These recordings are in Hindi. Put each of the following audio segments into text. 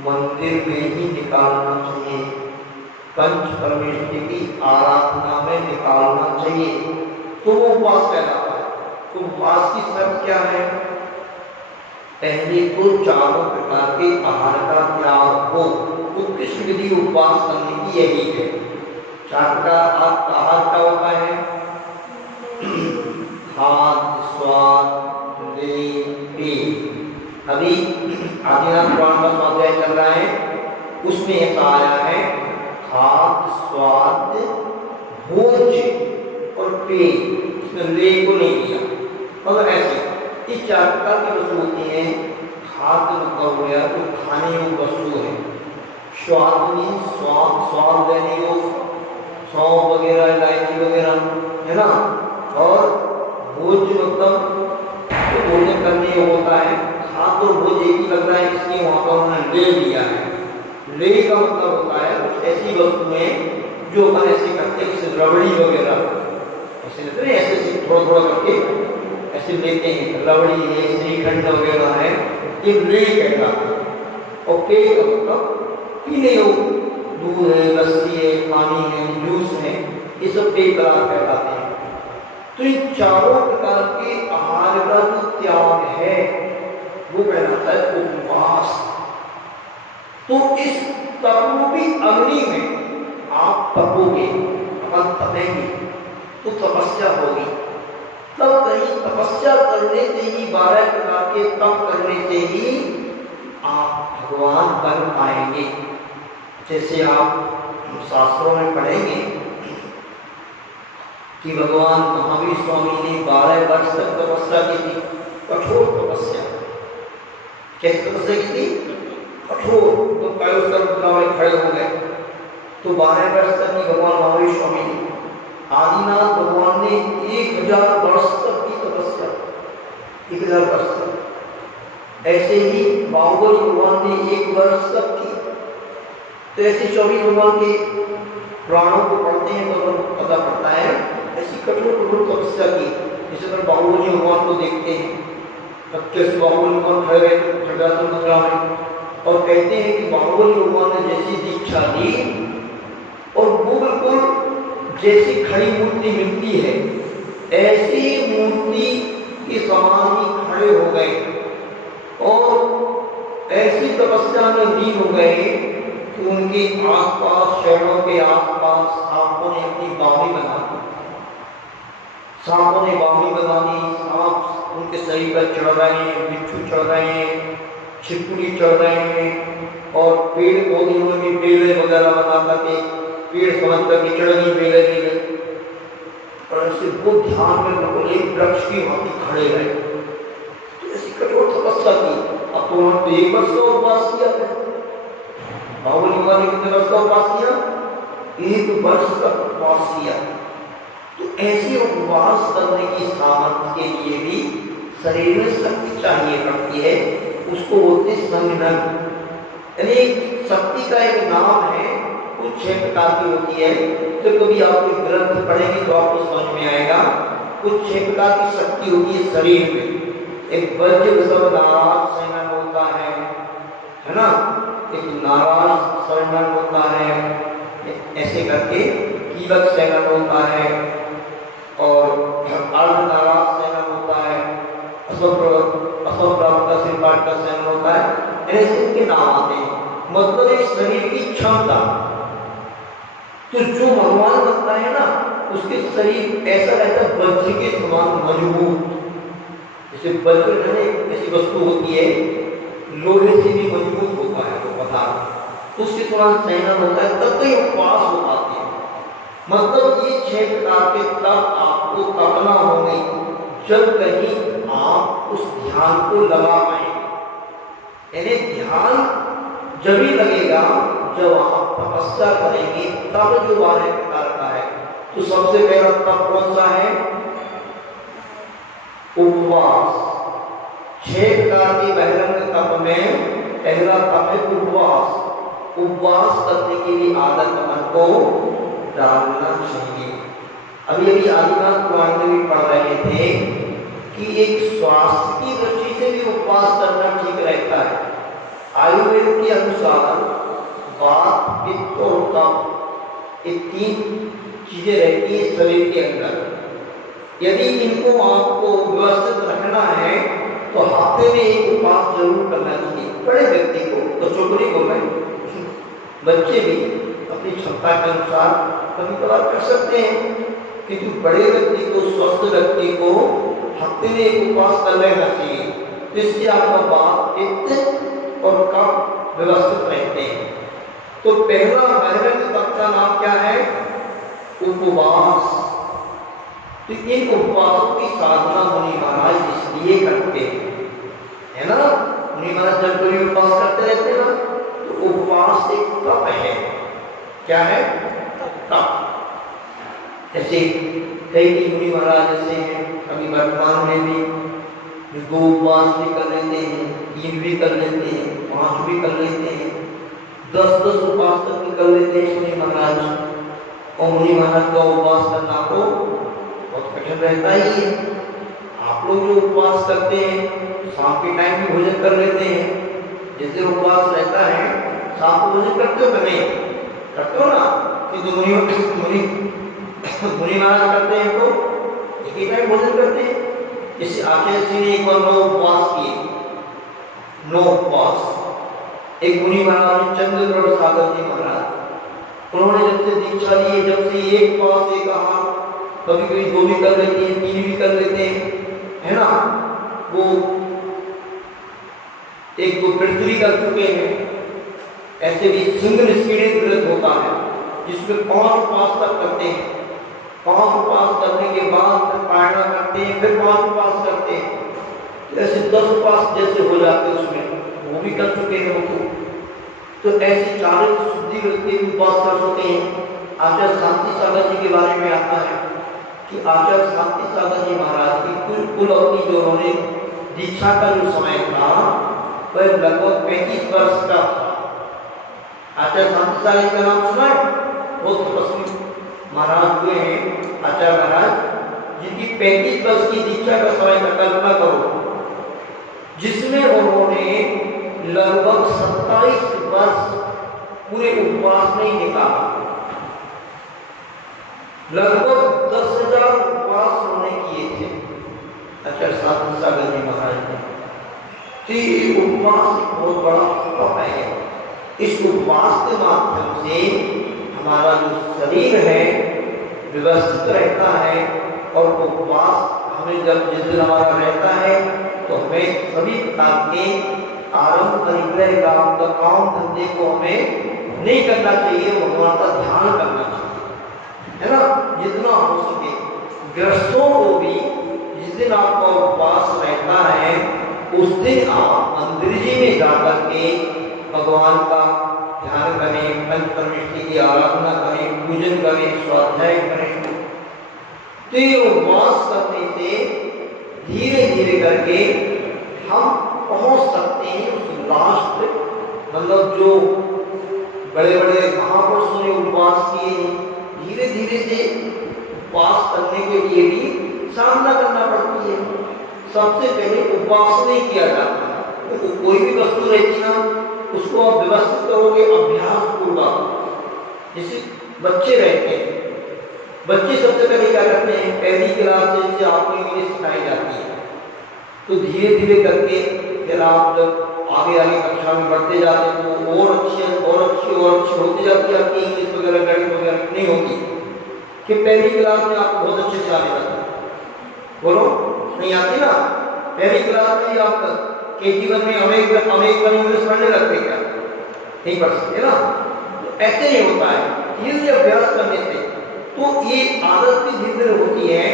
मंदिर में ही निकालना चाहिए, पंच परमेश्वर की आराधना में निकालना चाहिए, तो वो उपवास कहलाता है। तो उपवास की शर्त क्या है? पहले तो चारों प्रकार के आहार का त्याग हो। उत्कृष्ट विधि उपवास करने की यही है। चार प्रकार आहार का होता है, खाद्य, स्वाद, लेय, पेय। अभी आदिनाथ पुराण का स्वाध्याय चल रहा है, उसमें ऐसा आया है खाद्य, स्वाद, भोज्य और पेय, इसमें लेय को नहीं दिया। मगर ऐसे इस चार प्रकार की वस्तु होती है। खाद्य मतलब हो गया तो खाने योग्य वस्तु है। स्वाद में स्वाद लेने योग्य, सौंफ वगैरह, इलायची वगैरह, है ना। और भोज्य मतलब तो भोजन करने योग्य होता है। खाद्य और भोज्य एक ही लग रहा है, इसलिए वहां पर उन्होंने ले लिया है। ले का मतलब होता है कुछ ऐसी वस्तुएं जो अपन ऐसे करते हैं, जैसे रबड़ी वगैरह, ऐसे लेते हैं, ऐसे थोड़ा थोड़ा करके ऐसे लेते हैं। रबड़ी है, श्रीखंड वगैरह है, ये ले कहलाता है। और पेय का मतलब पीने योग्य, दूध है, लस्सी है, पानी है, जूस है, ये सब पेय पदार्थ कहलाते हैं। तो इन चारों प्रकार के आहार का जो त्याग है वो कहलाता है उपवास। तो इस तपोरूपी अग्नि में आप तपोगे, अपन तपेंगे तो तपस्या होगी। तब कहीं तपस्या करने से ही, 12 प्रकार के तप करने से ही आप भगवान बन पाएंगे। जैसे आप शास्त्रों में पढ़ेंगे कि भगवान महावीर स्वामी ने 12 वर्ष तक तपस्या की थी, कठोर तपस्या। कैसे तपस्या की थी? कठोर। तो कायोस्तर में खड़े हो गए, तो 12 वर्ष तक की भगवान महावीर स्वामी ने। आदिनाथ भगवान ने 1000 वर्ष तक की तपस्या, 1000 वर्ष तक। ऐसे ही बाहुबली भगवान ने 1 वर्ष तक की। तो ऐसे 24 भगवान के पुराणों को पढ़ते हैं तो पता पड़ता है ऐसी कठोर तपस्या की। जैसे पर बाहुबली भगवान को देखते हैं, कैसे बाहुबली भगवान खड़े रहते खड्गासुर मुद्रा में, और कहते हैं कि बाहुबली भगवान ने जैसी दीक्षा ली और वो बिल्कुल जैसी खड़ी मूर्ति मिलती है ऐसी मूर्ति के समान ही खड़े हो गए और ऐसी तपस्या में लीन हो गए कि उनके आसपास, शहरों के आसपास सांपों ने अपनी बावली बना दी। सांपों ने बावली बना दी, सांप उनके शरीर पर चढ़ रहे हैं, बिच्छू चढ़ रहे हैं, छिपकली चढ़ रहे हैं, और पेड़ पौधे में भी बेले वगैरह बना करके पेड़ समझ करके चढ़नी बेले बेले, और ऐसे वो ध्यान में बिल्कुल एक वृक्ष की भांति खड़े रहे। तो ऐसी कठोर तपस्या की। अब तो उन्होंने 1 वर्ष का उपवास किया है। बाहुबली ने कितने वर्ष का उपवास किया? 1 वर्ष का उपवास किया। तो ऐसे उपवास करने की सामर्थ्य के लिए भी शरीर में शक्ति चाहिए पड़ती है, उसको बोलते संघनन। यानी शक्ति का एक नाम है, कुछ 6 प्रकार की होती है। तो कभी आप कोई ग्रंथ पढ़ेंगे तो आपको समझ में आएगा। कुछ 6 प्रकार की शक्ति होती है शरीर में। एक वज्र सब नाराज संघनन होता है ना, एक नाराज संघनन होता है, ऐसे करके कीलक संघनन होता है, और अर्ध नाराज संघनन होता है, असंप्राप्त का सिरपाट का संघनन होता है। ऐसे उनके नाम आते हैं। मतलब एक शरीर की क्षमता। तो जो भगवान बनता है ना, उसके शरीर ऐसा रहता है वज्र के समान मजबूत। जैसे वज्र है ऐसी वस्तु होती है, लोहे से भी मजबूत होता है वो पदार्थ, उसके समान संयम होता है, तब तो ये उपवास हो पाते हैं। मतलब ये 6 प्रकार के तप आपको तपना होंगे जब कहीं आप उस ध्यान को लगा पाए। यानी ध्यान जब ही लगेगा जब आप तपस्या करेंगे, तब जो 12 प्रकार का है। तो सबसे पहला तप कौन सा है? उपवास। 6 प्रकार के बहिरंग तप में पहला तप है उपवास। उपवास करने के लिए आदत मन को डालना चाहिए। अभी अभी आदिनाथ पुराण में भी पढ़ रहे थे कि एक स्वास्थ्य की दृष्टि से भी उपवास करना ठीक रहता है। आयुर्वेद के के अनुसार वात, पित्त और कफ, ये 3 चीजें रहती है शरीर के अंदर। यदि इनको आपको व्यवस्थित रखना है तो हफ्ते में एक उपवास जरूर करना चाहिए। बड़े व्यक्ति को, तो छोकरी को मैं, बच्चे भी अपनी क्षमता के अनुसार कभी कभार कर सकते हैं, किंतु बड़े व्यक्ति को, स्वस्थ व्यक्ति को हफ्ते में एक उपवास कर लेना चाहिए, जिससे आपका वात, पित्त और कफ व्यवस्थित रहते हैं। तो पहला बहिरंग तप का नाम क्या है? उपवास। तो इन उपवासों की साधना मुनि महाराज इसलिए करते हैं, है ना। मुनि महाराज जब कोई उपवास करते रहते हैं ना, तो उपवास एक तप है। क्या है? तप। जैसे कई मुनि महाराज ऐसे हैं, अभी वर्तमान में भी 2 उपवास भी कर लेते हैं, 3 भी कर लेते हैं, 5 भी कर लेते हैं, 10-10 उपवास तक भी कर लेते हैं मुनि महाराज। और मुनि महाराज का उपवास करना तो बहुत कठिन रहता ही है। आप लोग जो उपवास करते हैं, शाम के टाइम भी भोजन कर लेते हैं। जिस दिन उपवास रहता है, शाम को भोजन करते हो कि नहीं? करते हो ना? कि मुनि महाराज करते हैं तो एक ही टाइम भोजन करते हैं। जैसे आचार्य जी ने एक बार 9 उपवास किए, 9 उपवास। एक मुनि महाराज चंद्रगढ़ सागर जी महाराज, उन्होंने जब से दीक्षा ली, जब से एक उपवास, एक आहार, कभी कभी 2 भी कर लेते हैं, 3 भी कर लेते हैं, है ना। वो एक तो पृथ्वी कर चुके हैं। ऐसे भी सिंह निष्क्रिय व्रत होता है, जिसमें 5 उपवास तक करते हैं। 5 उपवास करने के बाद फिर पारणा करते हैं, फिर 5 उपवास करते हैं। ऐसे 10 उपवास जैसे हो जाते हैं, उसमें वो भी कर चुके हैं वो। तो ऐसे 4 शुद्धि व्यक्ति भी उपवास कर सकते हैं। आचार्य शांति सागर जी के बारे में आता है कि आचार्य शांति सागर जी महाराज की कुल अवधि जो उन्होंने दीक्षा का जो समय था वह लगभग 35 वर्ष का था। आचार्य शांति सागर जी का नाम सुना है? बहुत तपस्वी महाराज हुए हैं आचार्य महाराज, जिनकी 35 वर्ष की दीक्षा का समय का कल्पना करो, जिसमें उन्होंने लगभग 27 वर्ष पूरे उपवास नहीं निकाला। लगभग 10,000 उपवास उन्होंने किए थे आचार्य शांति सागर जी महाराज ने। तो उपवास एक बहुत बड़ा तप है। इस उपवास के माध्यम से हमारा जो शरीर है व्यवस्थित रहता है, और उपवास हमें जब जिस दिन हमारा रहता है तो हमें सभी प्रकार के आरंभ परिग्रह काम धंधे को हमें नहीं करना चाहिए, भगवान का ध्यान करना चाहिए, है ना, जितना हो सके। ग्रस्तों को भी जिस दिन आपका उपवास रहता है, उस दिन आप मंदिर जी में जाकर के भगवान का ध्यान करें, पंच परमेष्टि की आराधना करें, पूजन करें, स्वाध्याय करें। तो ये उपवास करने से धीरे धीरे करके हम पहुंच सकते हैं उस लास्ट, मतलब जो बड़े बड़े महापुरुषों ने उपवास किए, धीरे धीरे से उपवास करने के लिए भी सामना करना पड़ती है। सबसे पहले उपवास नहीं किया जाता, तो कोई भी वस्तु रहती ना, उसको आप व्यवस्थित करोगे अभ्यास पूर्वक। जैसे बच्चे रहते हैं, बच्चे सबसे पहले क्या करते हैं, पहली क्लास से आपको इंग्लिश सिखाई जाती है, तो धीरे धीरे करके फिर आप जब आगे आगे कक्षा में बढ़ते जाते हैं तो और अच्छी होती जाती है आपकी इंग्लिश वगैरह, गणित वगैरह नहीं होती कि पहली क्लास में आपको बहुत अच्छे से आने लगता है। बोलो, नहीं आती ना? पहली क्लास में ही आप KG1 में अमेरिकन इंग्लिश पढ़ने लगते क्या? नहीं पढ़ सकते ना। तो ऐसे ही होता है, धीरे अभ्यास करने से तो ये आदत भी धीरे धीरे होती है।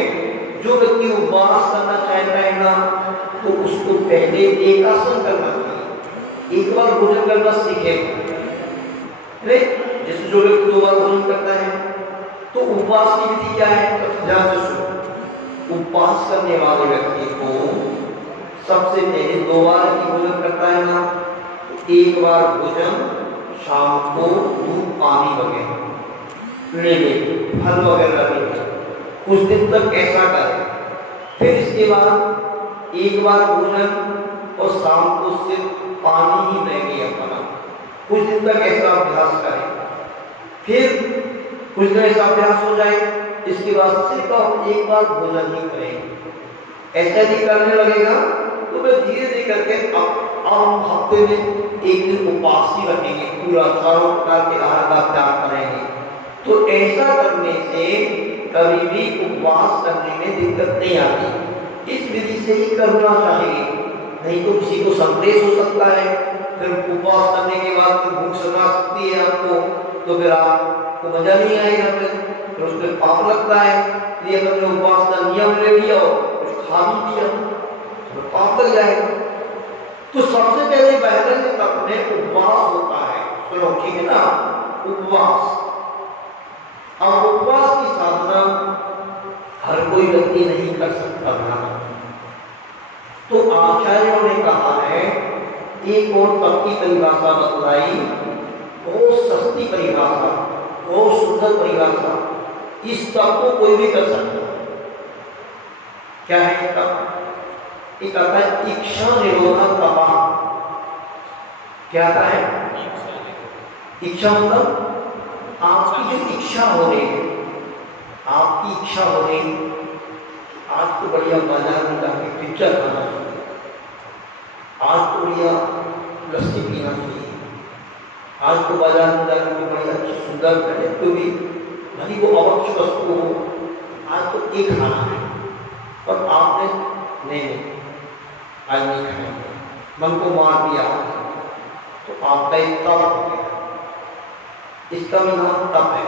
जो व्यक्ति उपवास करना चाहता है ना, तो उसको पहले एक आसन करना चाहिए, एक बार भोजन करना सीखे। जैसे जो व्यक्ति 2 बार भोजन करता है, तो उपवास की विधि क्या है? ध्यान से सुनो। उपवास करने वाले व्यक्ति को सबसे पहले 2 बार की भोजन करता है ना, तो 1 बार भोजन शाम को दूध पानी वगैरह ले, फल वगैरह ले, कुछ दिन तक ऐसा करें। फिर इसके बाद 1 बार भोजन और शाम को सिर्फ पानी ही लेंगे अपना, कुछ दिन तक ऐसा अभ्यास करें, फिर कुछ दिन ऐसा अभ्यास हो जाए, इसके बाद सिर्फ आप एक बार भोजन ही करेंगे। ऐसा नहीं करने लगेगा तो मैं धीरे धीरे करके अब हम हफ्ते में एक दिन उपवास ही रखेंगे, पूरा चारों प्रकार के आहार का त्याग करेंगे। तो ऐसा करने से कभी भी उपवास करने में दिक्कत नहीं आती। इस विधि से ही करना चाहिए, नहीं तो किसी को संदेश हो सकता है, फिर उपवास करने के बाद तो भूख सता सकती है आपको, तो फिर आपको मजा नहीं आएगा, फिर उसमें पाप लगता है। ये अपने उपवास का नियम ले लिया और कुछ खा भी दिया तो पाप लग जाएगा। तो सबसे पहले बहरन तक में उपवास होता है, सुनो ठीक है ना, उपवास। अब उपवास की साधना हर कोई व्यक्ति नहीं कर सकता था, तो आचार्यों ने कहा है, एक और तप की परिभाषा बतलाई, बहुत सस्ती परिभाषा, बहुत सुंदर परिभाषा। इस तप को कोई भी कर सकता है। क्या है तप? एक आता है इच्छा निरोधक तपा। क्या आता है? इच्छा मतलब आपकी जो इच्छा हो रही है, आपकी इच्छा हो रही, आज तो बढ़िया बाजार में जाके पिक्चर खाना चाहिए, आज तो बढ़िया लस्सी पीना चाहिए, आज तो बाजार में जाकर के बढ़िया अच्छी सुंदर पहले तो भी भली वो अवश्य वस्तु हो, आज तो एक खाना है, और आपने नहीं आज नहीं खाएंगे, मन को मार दिया, तो आपका एक तप हो गया। इसका भी नाम तप है।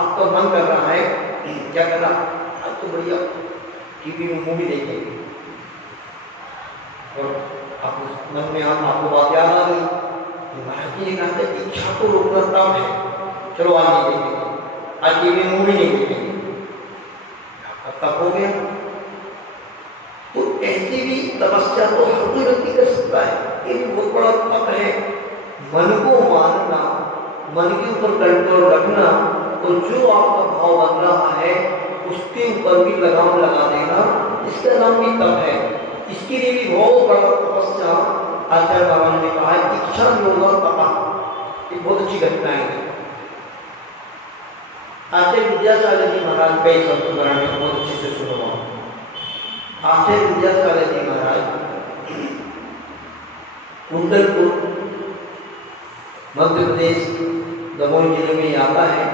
आपका मन कर रहा है क्या करना, आज तो बढ़िया टीवी में मूवी देखेंगे, और आप मन में आपको बात याद आ गई, महाराज जी ने कहा था इच्छा को रोकना तप है, चलो आज नहीं देखेंगे, आज टीवी में मूवी नहीं देखेंगे, आपका तप हो गया। तो ऐसी भी तपस्या तो हर कोई व्यक्ति कर सकता है, ये भी बहुत बड़ा तप है। मन को मानना, मन के ऊपर कंट्रोल रखना, और जो आपका भाव बन रहा है उसके ऊपर भी लगाम लगा देना, इसका नाम भी तप है। इसके लिए भी बहुत बड़ा तपस्या आचार्य महाराज ने कहा है, इच्छा योगा तपा। ये बहुत अच्छी घटना है। आचार्य विद्यासागर जी महाराज का इस संस्मरण में बहुत अच्छे से सुनो। आचार्य विद्यासागर जी महाराज कुंडलपुर मध्य प्रदेश दमोह जिले में आता है,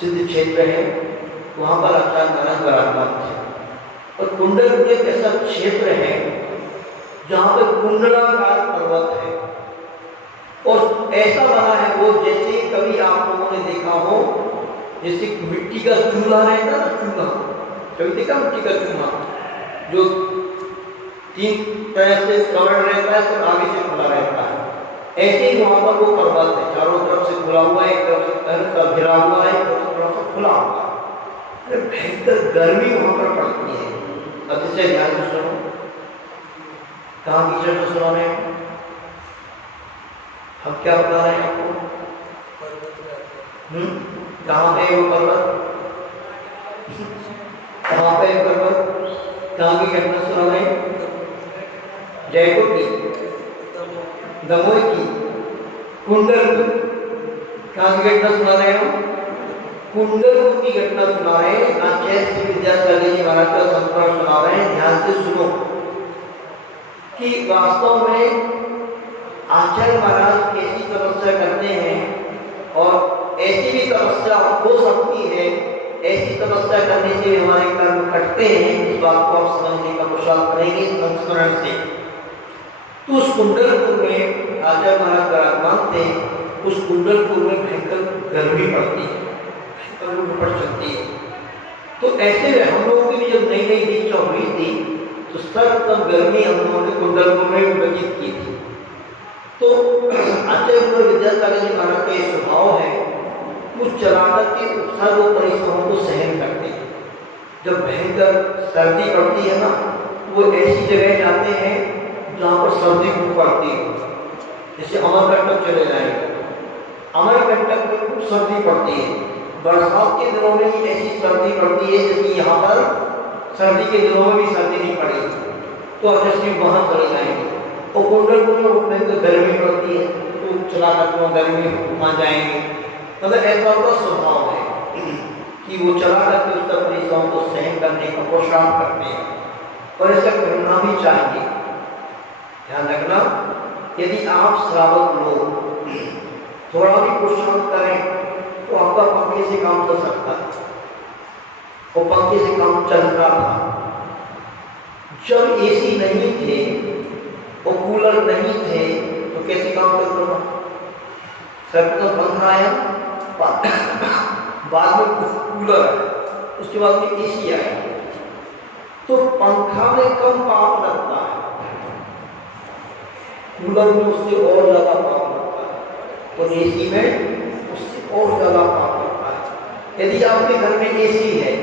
सिद्ध क्षेत्र है, वहां पर आचार्य महाराज विराजमान थे। और कुंडलपुर एक ऐसा क्षेत्र है जहां पर कुंडलाकार पर्वत है, और ऐसा बना है वो, जैसे कभी आप लोगों ने देखा हो, जैसे मिट्टी का चूल्हा रहता ना, चूल्हा कभी देखा मिट्टी का चूल्हा, जो 3 तरह से कवर्ड रहता है, तो आगे से खुला रहता है। ऐसे ही वहां पर वो पर्वत है, चारों तरफ से खुला हुआ है, एक तरफ से घिरा हुआ है, एक तरफ से खुला हुआ है। अरे भयंकर गर्मी वहां पर पड़ती है। अब इससे ध्यान से सुनो, कहाँ टीचर को सुना रहे हैं, हम क्या बता रहे हैं आपको, कहाँ पे वो पर्वत, कहाँ पे पर्वत, कहाँ की घटना सुना रहे हैं, जयपुर की, दमोह की, कुंडलपुर, कहाँ की घटना सुना रहे हो, कुंडलपुर की घटना सुना रहे हैं। आचार्य श्री विद्यासागर जी महाराज का संस्मरण सुना रहे हैं। ध्यान से सुनो कि वास्तव में आचार्य महाराज कैसी तपस्या करते हैं, और ऐसी भी तपस्या हो सकती है, ऐसी तपस्या करने से हमारे कर्म कटते हैं। इस बात को आप समझने का प्रयास करेंगे संस्मरण से। तो उस कुंडलपुर में आचार्य महाराज विराजमान थे। उस कुंडलपुर में भयंकर गर्मी पड़ती है, भयंकर पड़ सकती है। तो ऐसे में हम लोगों की भी जब नई नई दीक्षा हुई थी, तो सर्वप्रथम गर्मी हम लोगों ने कुंडलपुर में व्यतीत की थी। तो आचार्य विद्यासागर जी महाराज का ये स्वभाव है, कुछ चलाकर के सर्व परिश्रमों को सहन करते हैं। जब भयंकर सर्दी पड़ती है ना, वो ऐसी जगह जाते हैं जहाँ पर सर्दी खूब पड़ती है, जैसे अमरकंटक चले जाएंगे। अमरकंटक में खूब सर्दी पड़ती है, बरसात के दिनों में ही ऐसी सर्दी पड़ती है जैसे यहाँ पर सर्दी के दिनों में भी सर्दी नहीं पड़ी, तो जैसे वहाँ चले जाएंगे। और कुंडलपुर में भयंकर गर्मी पड़ती है, तो चला करके वहाँ गर्मी वहाँ जाएंगे, मतलब ऐसा उनका स्वभाव है कि वो चला करके उस परेशान को सहन करने का पुरुषार्थ करते हैं, और ऐसा करना भी चाहिए। ध्यान रखना, यदि आप श्रावक लोग थोड़ा भी पुरुषार्थ करें तो आपका पंखे से काम चल सकता है, और पंखे से काम चलता था। जब एसी नहीं थे और कूलर नहीं थे तो कैसे काम करता था? सर्वप्रथम पंखा आया, बाद में कूलर आया, उसके बाद में एसी आया। तो पंखा में कम पावर लगता है, कूलर में उससे और ज्यादा पावर लगता है, और एसी में उससे और ज्यादा पावर लगता है। यदि आपके घर में एसी है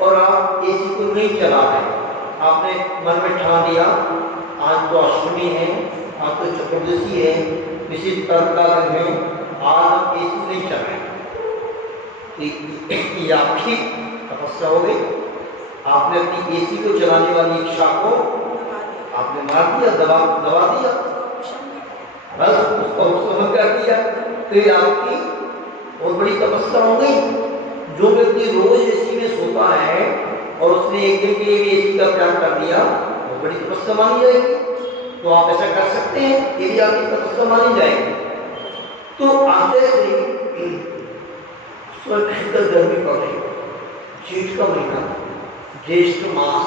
और आप एसी को नहीं चला रहे, आपने मन में ठान लिया आज तो अष्टमी है, आज तो चतुर्दशी है, विशिष्ट पर्व का दिन है, आज हम एसी नहीं चल रहे, ये आपकी तपस्या हो गई। आपने अपनी एसी को चलाने वाली इच्छा को आपने मार दिया, दबा दिया, बस उसको समझ कर दिया, तो ये आपकी बहुत बड़ी तपस्या हो गई। जो व्यक्ति रोज एसी में सोता है और उसने एक दिन के लिए भी एसी का त्याग कर दिया, वो बड़ी तपस्या मानी जाएगी। तो आप ऐसा कर सकते हैं, यदि आपकी तपस्या मानी जाएगी। तो आते से भयंकर गर्मी पड़ रही, जेठ का महीना, ज्येष्ठ मास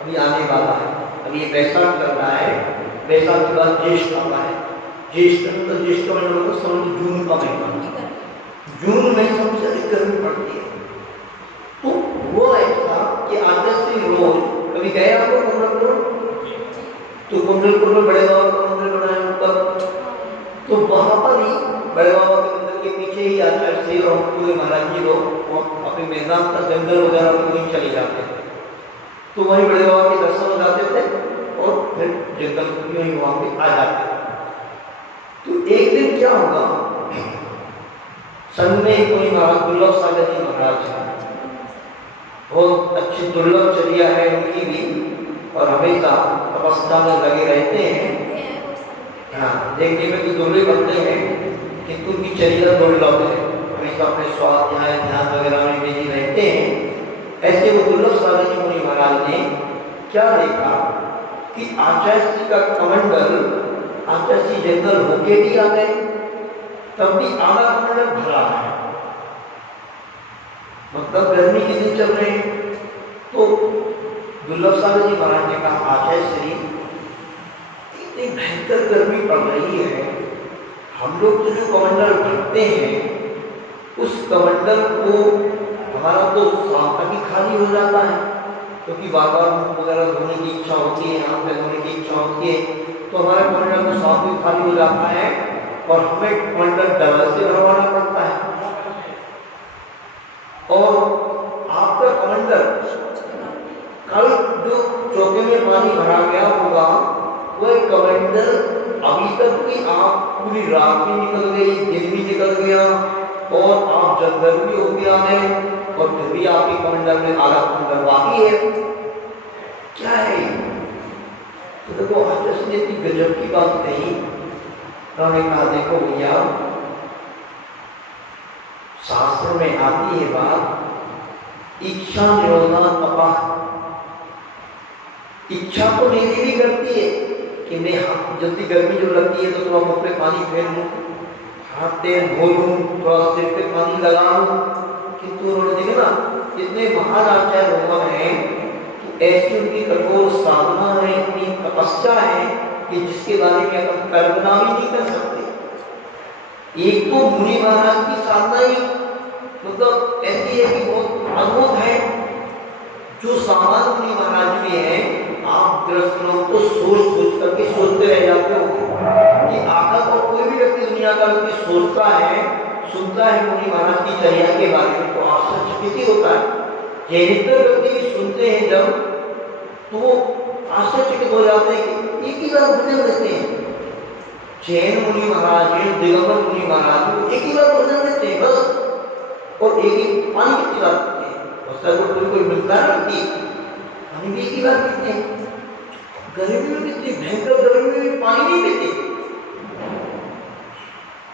अभी आने वाला है, अभी ये बैसाख चल रहा है, बैसाख के बाद ज्येष्ठ आता है, ज्येष्ठ मतलब ज्येष्ठ का महीना मतलब समझ जून का महीना, जून में सबसे अधिक गर्मी पड़ती है। तो वो ऐसा कि आज से रोज कभी गए आपको कुंडलपुर, तो कुंडलपुर में बड़े बाबा का मंदिर बनाया ऊपर, तो वहां पर ही बड़े बाबा के मंदिर के पीछे ही आचार्य से और पूरे महाराज जी लोग अपने मैदान का जंगल वगैरह वहीं चले जाते थे, तो वहीं बड़े बाबा के दर्शन हो जाते थे और फिर जंगल ही वहां पे आ जाते थे। तो एक दिन क्या होगा, संघ में कोई महाराज दुर्लभ सागर जी महाराज है, बहुत अच्छी दुर्लभ चर्या है उनकी भी, और हमेशा तपस्या में लगे रहते हैं। हाँ, देखने में तो दुर्लभ बनते हैं किंतु उनकी चर्या दुर्लभ है, हमेशा अपने स्वाध्याय ध्यान वगैरह में बिजी रहते हैं। ऐसे वो दुर्लभ सागर जी मुनि महाराज ने क्या देखा कि आचार्य जी का कमंडल, आचार्य जी जंगल होके भी आ गए, तब भी आधा कमंडल भरा है, मतलब गर्मी के दिन चल रहे हैं। तो दुर्लभ सागर जी महाराज ने कहा, आचार्य श्री इतनी भयंकर गर्मी पड़ रही है, हम लोग जो कमंडल भरते हैं उस कमंडल को हमारा तो शाम तक ही खाली हो जाता है, क्योंकि बार बार मुंह वगैरह धोने की इच्छा होती है, आंख में धोने की इच्छा होती है, तो हमारा कमंडल तो शाम भी खाली हो जाता है और हमें कमंडल डबल से भरवाना पड़ता है। और आपका कमंडल कल जो चौके में पानी भरा गया होगा, वह कमंडल अभी तक भी आप पूरी रात भी निकल गई, दिन भी निकल गया और आप जंगल भी हो गया है, और फिर भी आपके कमंडल में आधा कमंडल बाकी है, क्या है? तो देखो आचार्य ने इतनी गजब की बात कही, उन्होंने कहा देखो भैया, शास्त्र में आती है बात, इच्छा निरोधा तपा, इच्छा तो मेरी भी करती है कि मैं जल्दी गर्मी जो लगती है तो थोड़ा मुंह पे पानी फेर लूं, हाथ पैर धो लूं, थोड़ा सिर पे पानी लगा लूं, किंतु उन्होंने देखा ना इतने महान आचार्य लोग हैं कि ऐसी उनकी कठोर साधना है, इतनी तपस्या है कि जिसके बारे में हम कल्पना भी नहीं कर सकते। एक तो मुनि महाराज की साधना ही मतलब ऐसी है कि बहुत अद्भुत है, जो सामान्य मुनि महाराज भी है, आप ग्रस्त लोग तो सोच करके सोचते रह जाते हो कि आखिर और कोई भी व्यक्ति दुनिया का व्यक्ति सोचता है, सुनता है मुनि महाराज की चर्या के बारे में, तो आश्चर्यचकित होता है। जैनितर व्यक्ति भी सुनते हैं जब, तो वो आश्चर्यचकित हो जाते हैं कि एक ही बार भजन देते हैं। जैन मुनि महाराज, दिगंबर मुनि महाराज वो एक ही बार भजन देते हैं बस, और एक ही पानी की बात करते हैं, उसका कोई मिलता है कि पानी भी एक ही बार पीते हैं। गर्मी में कितनी भयंकर गर्मी में पानी नहीं पीते,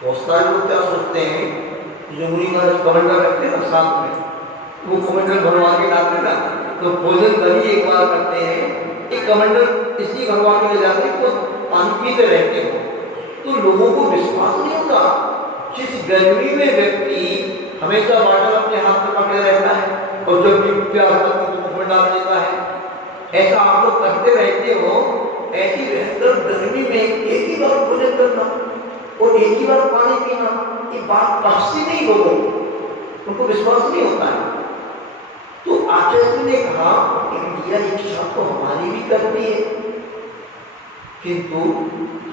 बहुत सारे लोग क्या सोचते हैं, जो मुनि महाराज कमंडल रखते हैं ना साथ में, वो कमंडल भरवा के लाते ना, तो भोजन तभी एक बार करते हैं, एक कमंडल इसलिए भरवा के ले जाते हैं तो पानी पीते रहते हो। तो लोगों को विश्वास नहीं होता। जिस गर्मी में व्यक्ति हमेशा वाटर अपने हाथ में पकड़े रहता है और जब भी प्यास लगती है तो मुंह डाल देता है, ऐसा आप लोग करते रहते हो। ऐसी भयंकर गर्मी में एक ही बार भोजन करना और एक ही बार पानी पीना, ये बात पहुंचती नहीं लोगों को, उनको विश्वास नहीं होता है। तो आचार्य ने कहा कि यह इच्छा तो हमारी भी करती है, किंतु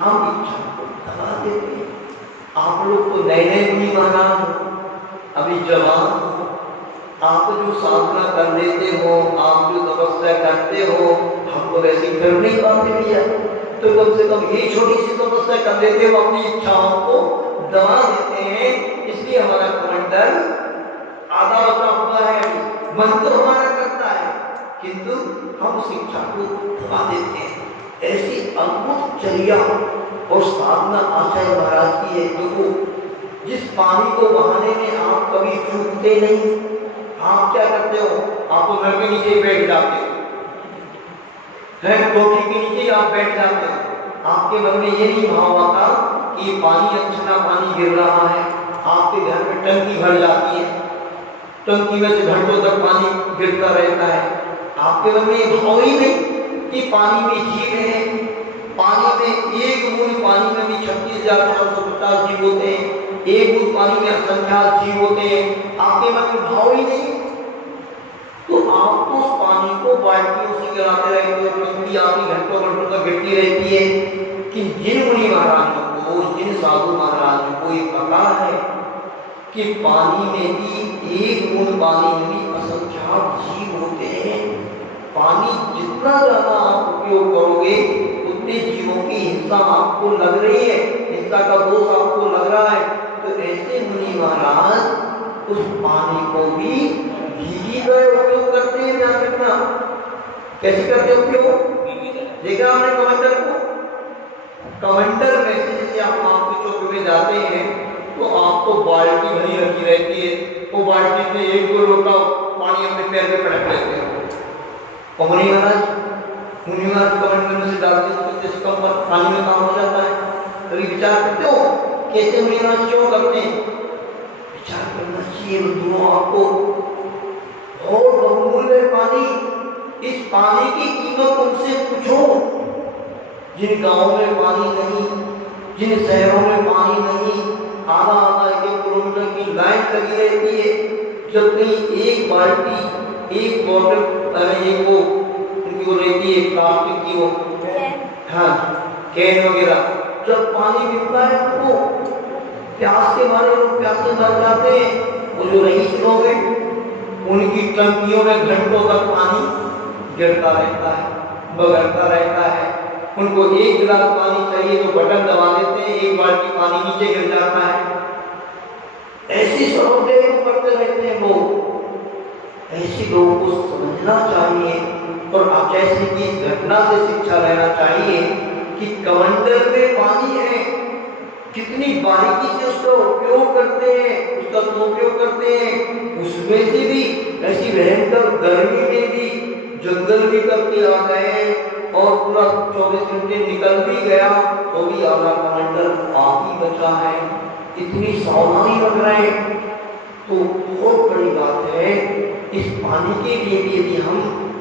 हम इच्छा को दबा देते हैं। आप लोग तो नए नए मुनि महाराज हो, अभी जवान हो, आप जो साधना कर लेते हो, आप जो तपस्या करते हो, हम तो वैसे कर नहीं पाते भैया। तो कम से कम ये छोटी सी तपस्या कर लेते हो, अपनी इच्छाओं को दबा देते हैं, इसलिए हमारा कमंडल आधा बचा हुआ है। मन तो हमारा करता है, किंतु हम उस इच्छा को दबा देते हैं। ऐसी अद्भुत चर्या और साधना आचार्य महाराज की है। देखो, जिस पानी को बहाने में आप कभी चूकते नहीं, आप क्या करते हो, आप तो घर के नीचे ही बैठ जाते हो, टोटी के नीचे ही आप बैठ जाते हो। आपके मन में ये नहीं भाव आता कि पानी अच्छा पानी गिर रहा है। आपके घर में टंकी भर जाती है, टंकी में से घंटों तक पानी गिरता रहता है। आपके मन में ये भाव ही नहीं कि पानी में जीव है, पानी में एक बूंद पानी में भी 36,450 जीव होते हैं, एक बूंद पानी में असंख्यात जीव होते हैं। आपके मन में भाव ही नहीं, तो आप तो उस पानी को बाल्टियों से गिराते रहते हो, टंकी आपकी घंटों घंटों तक गिरती रहती है। कि जिन मुनि महाराजों को, जिन साधु महाराजों को ये पता है कि पानी में भी एक बूंद पानी में भी असंख्यात जीव होते हैं, पानी जितना ज्यादा आप उपयोग करोगे उतने जीवों की हिंसा आपको लग रही है, हिंसा का दोष आपको लग रहा है। तो ऐसे मुनि महाराज उस पानी को भी भीगी गए उपयोग करते हैं। ध्यान रखना, कैसे करते हैं उपयोग, देखा हमने कमंडल को, कमंडल में से जैसे आप आपके चौक में जाते हैं तो आपको बाल्टी भरी रखी रहती है, वो बाल्टी से एक दो लोटा पानी अपने पैर में पटक लेते हैं। और मुनि महाराज कमंडल में से डालते हैं तो जैसे कम पानी में काम हो जाता है। कभी विचार करते हो कैसे मुनि महाराज क्यों करते हैं? विचार करना चाहिए बंधुओं आपको। और बहुमूल्य पानी, इस पानी की कीमत उनसे पूछो जिन गांवों में पानी नहीं, जिन शहरों में पानी नहीं, आधा आधा 1 किलोमीटर की लाइन लगी रहती है। जब कहीं एक बाल्टी, एक बोतल, एक वो उनकी वो रहती है प्लास्टिक की वो, हाँ कैन वगैरह, जब पानी मिलता है उनको प्यास के मारे लोग प्यासे मर जाते हैं। वो जो रईस लोग हैं उनकी टंकियों में घंटों तक पानी गिरता रहता है, बगड़ता रहता है। उनको एक गिलास पानी चाहिए तो बटन दबा देते हैं, एक बाल्टी पानी नीचे गिर जाता है। ऐसी समस्याएं करते रहते हैं लोग। ऐसे लोगों को समझना चाहिए और आप जैसे कि इस घटना से शिक्षा लेना चाहिए कि कमंडल में पानी है, कितनी बारीकी से उसका उपयोग करते हैं, उसका सदुपयोग करते हैं। उसमें से भी ऐसी भयंकर गर्मी में भी जंगल भी करके आ गए और पूरा 24 घंटे निकल भी गया तो भी आधा कमंडल बाकी बचा है। इतनी सावधानी रख रहे हैं तो बहुत बड़ी बात है। इस पानी के लिए भी यदि हम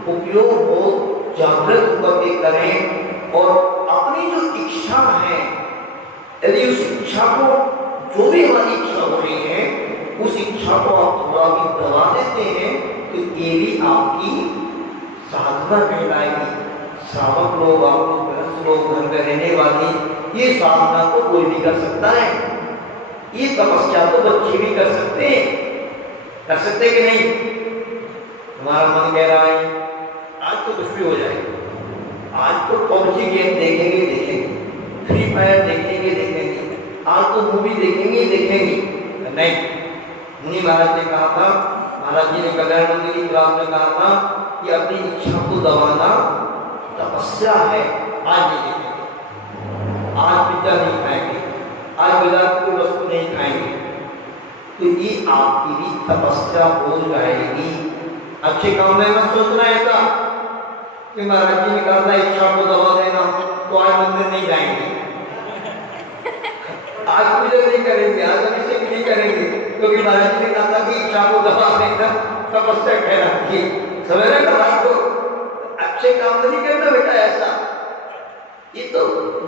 उपयोग बहुत जागृत होकर के करें और अपनी जो इच्छा है, यदि उस इच्छा को, जो भी हमारी इच्छा हो रही है, उस इच्छा को आप थोड़ा भी दबा देते हैं तो ये भी आपकी साधना कहलाएगी। श्रावक लोग, आप लोग, गृहस्थ लोग, घर में रहने वाले, ये साधना तो कोई भी कर सकता है। ये तपस्या तो बच्चे भी कर सकते हैं, कर सकते कि नहीं? हमारा मन कह रहा है आज तो कुछ भी हो जाएगा, आज तो पबजी गेम देखेंगे, फ्री फायर देखेंगे, आज तो मूवी देखेंगे। नहीं, मुनि महाराज ने कहा था, महाराज जी ने कल्याण मंदिर की क्लास में कहा था कि अपनी इच्छा को दबाना तपस्या है। आज नहीं देखेंगे, आज पिज्जा नहीं खाएंगे, आज बाजार की वस्तु नहीं खाएंगे, तो ये आपकी भी तपस्या हो जाएगी। अच्छे काम में मत सोचना ऐसा कि महाराज जी ने कहा था इच्छा को दबा देना, तो आज मंदिर नहीं जाएंगे, आज पूजा नहीं करेंगे, आज अभिषेक नहीं करेंगे, क्योंकि महाराज जी ने कहा था कि इच्छा को दबा देना तपस्या कहलाती है। समझ रहे ना बात को? अच्छे काम नहीं करना बेटा ऐसा, ये तो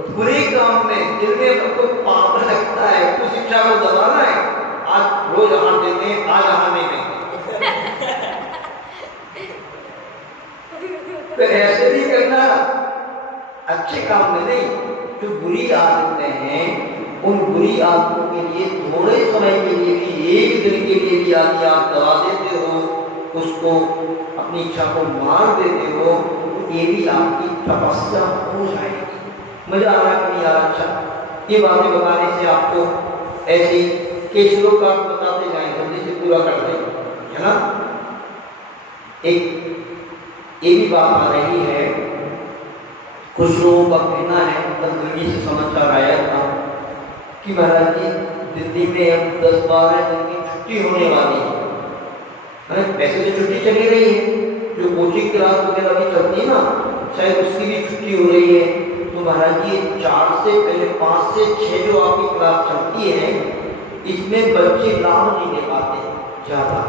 बुरे काम में जिनमें आपको पाप लगता है उस इच्छा को दबाना है। आज रोज आहार देते हैं, आज आहार नहीं देंगे, तो ऐसे नहीं करना। अच्छे काम में नहीं, जो बुरी आदतें हैं उन बुरी आदतों के लिए थोड़े समय के लिए भी, एक दिन के लिए भी यदि आप दबा देते हो, उसको अपनी इच्छा को मार देते हो, तो ये भी आपकी तपस्या हो जाएगी। मजा आ रहा है कि नहीं आ रहा? अच्छा, ये बातें बताने से आपको ऐसी के श्लोक आप बताते जाएं, जल्दी से पूरा कर दें, है ना। एक ये भी बात आ रही है, कुछ लोगों का कहना है, कल दिल्ली से समाचार आया था कि महाराज जी दिल्ली में अब 10-12 दिन की छुट्टी होने वाली है। वैसे तो छुट्टी चली रही है, जो कोचिंग क्लास वगैरह भी चलती है ना, शायद उसकी भी छुट्टी हो रही है। तो महाराज जी 4 से पहले 5 से 6 जो आपकी क्लास चलती है, इसमें बच्चे लाभ नहीं ले पाते ज़्यादा,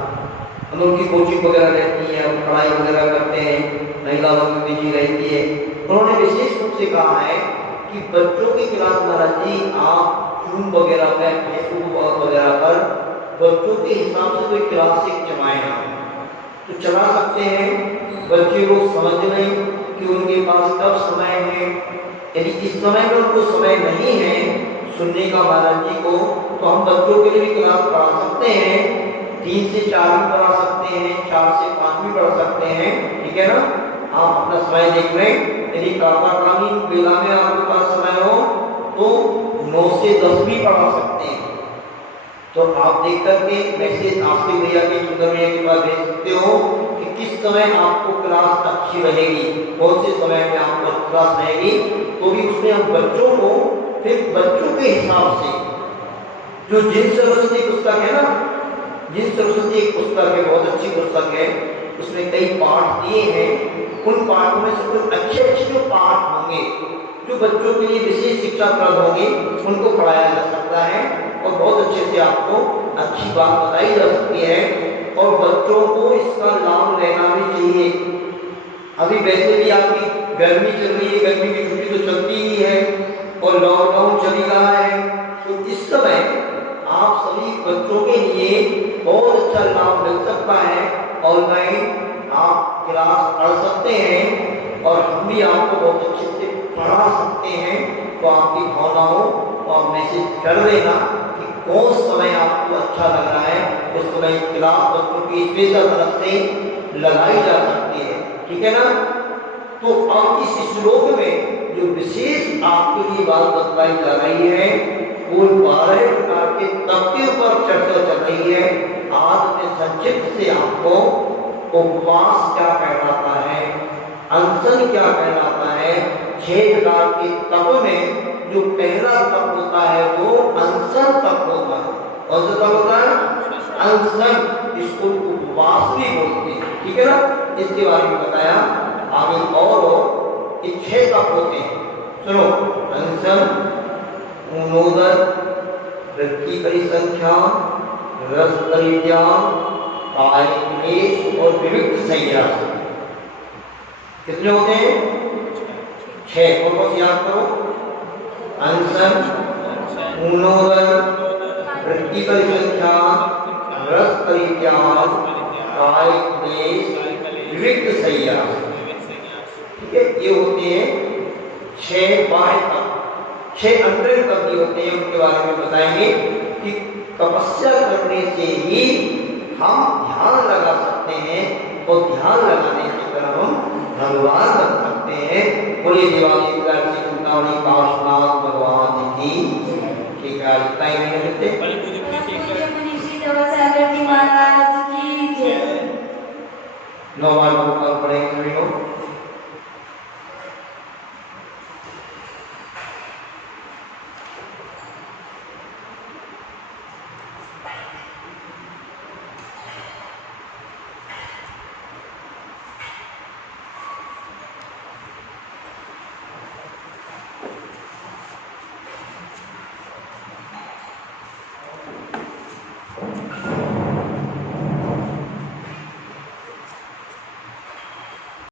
हम उनकी कोचिंग वगैरह रहती है, पढ़ाई वगैरह करते हैं, महिला वर्ग बिजी रहती है। उन्होंने विशेष रूप से कहा है कि बच्चों की क्लास महाराज जी आप जूम वगैरह पर, फेसबुक वगैरह पर बच्चों के हिसाब से कोई क्लास एक चलाएं तो चला सकते हैं। बच्चे लोग समझ लें कि उनके पास कब समय है, यदि इस समय में उनको समय नहीं है सुनने का महाराज जी को, तो हम बच्चों के लिए भी क्लास पढ़ा सकते हैं। 3 से 4 भी पढ़ा सकते हैं, 4 से 5 भी पढ़ा सकते हैं, ठीक है ना। आप अपना समय देख लें, यदि प्रातःकालीन बेला में आपके पास समय हो तो 9 से 10 भी पढ़ा सकते हैं। तो आप देख करके मैसेज आपके भैया के सुंदर भैया के पास भेज सकते हो कि किस समय आपको क्लास अच्छी रहेगी, कौन से समय में आपको क्लास रहेगी। तो भी उसमें हम बच्चों को फिर बच्चों के हिसाब से, जो जिन सरस्वती पुस्तक है ना, जिन सरस्वती एक पुस्तक है, बहुत अच्छी पुस्तक है, उसमें कई पाठ दिए हैं। उन पाठों में से कुछ अच्छे अच्छे जो पाठ होंगे, जो बच्चों के लिए विशेष शिक्षाप्रद होंगे, उनको पढ़ाया जा सकता है और बहुत अच्छे से आपको अच्छी बात बताई जा सकती है, और बच्चों को इसका लाभ लेना भी चाहिए। अभी वैसे भी आपकी गर्मी चल रही है, गर्मी की छुट्टी तो चलती ही है और लॉकडाउन चल रहा है, तो इस समय आप सभी बच्चों के लिए बहुत अच्छा लाभ मिल सकता है। ऑनलाइन आप क्लास पढ़ सकते हैं और हम भी आपको बहुत अच्छे से पढ़ा सकते हैं। तो आपकी भावनाओं को आप मैसेज कर देना कि कौन समय आपको अच्छा लग रहा है, उस समय क्लास बच्चों की स्पेशल तरफ से लगाई जा सकती है, ठीक है ना। तो अब इस श्लोक में जो विशेष आपके लिए बात बताई जा रही है वो 12 प्रकार के तप के ऊपर चर्चा चल रही है। आज मैं संक्षिप्त से आपको उपवास क्या कहलाता है, अनशन क्या कहलाता है, 6 प्रकार के तप में जो पहला तप होता है वो अनशन तप होता है। कौन सा तप होता है? अनशन, इसको उपवास भी बोलते हैं, ठीक है ना। इसके बारे में बताया आगे। और ये 6 तप होते हैं, सुनो। अनशन, ऊनोदर, वृत्ति परिसंख्या, रस परित्याग, कायिक क्लेश और विविक्त शय्या। कितने होते हैं? 6। और बस याद करो, अनशन, ऊनोदर, वृत्ति परिसंख्या, रस परित्याग, कायिक क्लेश, विविक्त शय्या, ठीक है। ये होते हैं 6 बाह्य तप। 6 अंतरिम तप भी होते हैं, उनके बारे में बताएंगे कि तपस्या करने से ही हम ध्यान लगा सकते हैं और ध्यान लगाने के तरफ हम भगवान बन सकते हैं। बोलिए दिवाली चिंतामणि काशनाथ भगवान की। ठीक है, इतना ही नहीं करते। महाराज की जय। 9 बार नमस्कार पढ़ेंगे सभी लोग।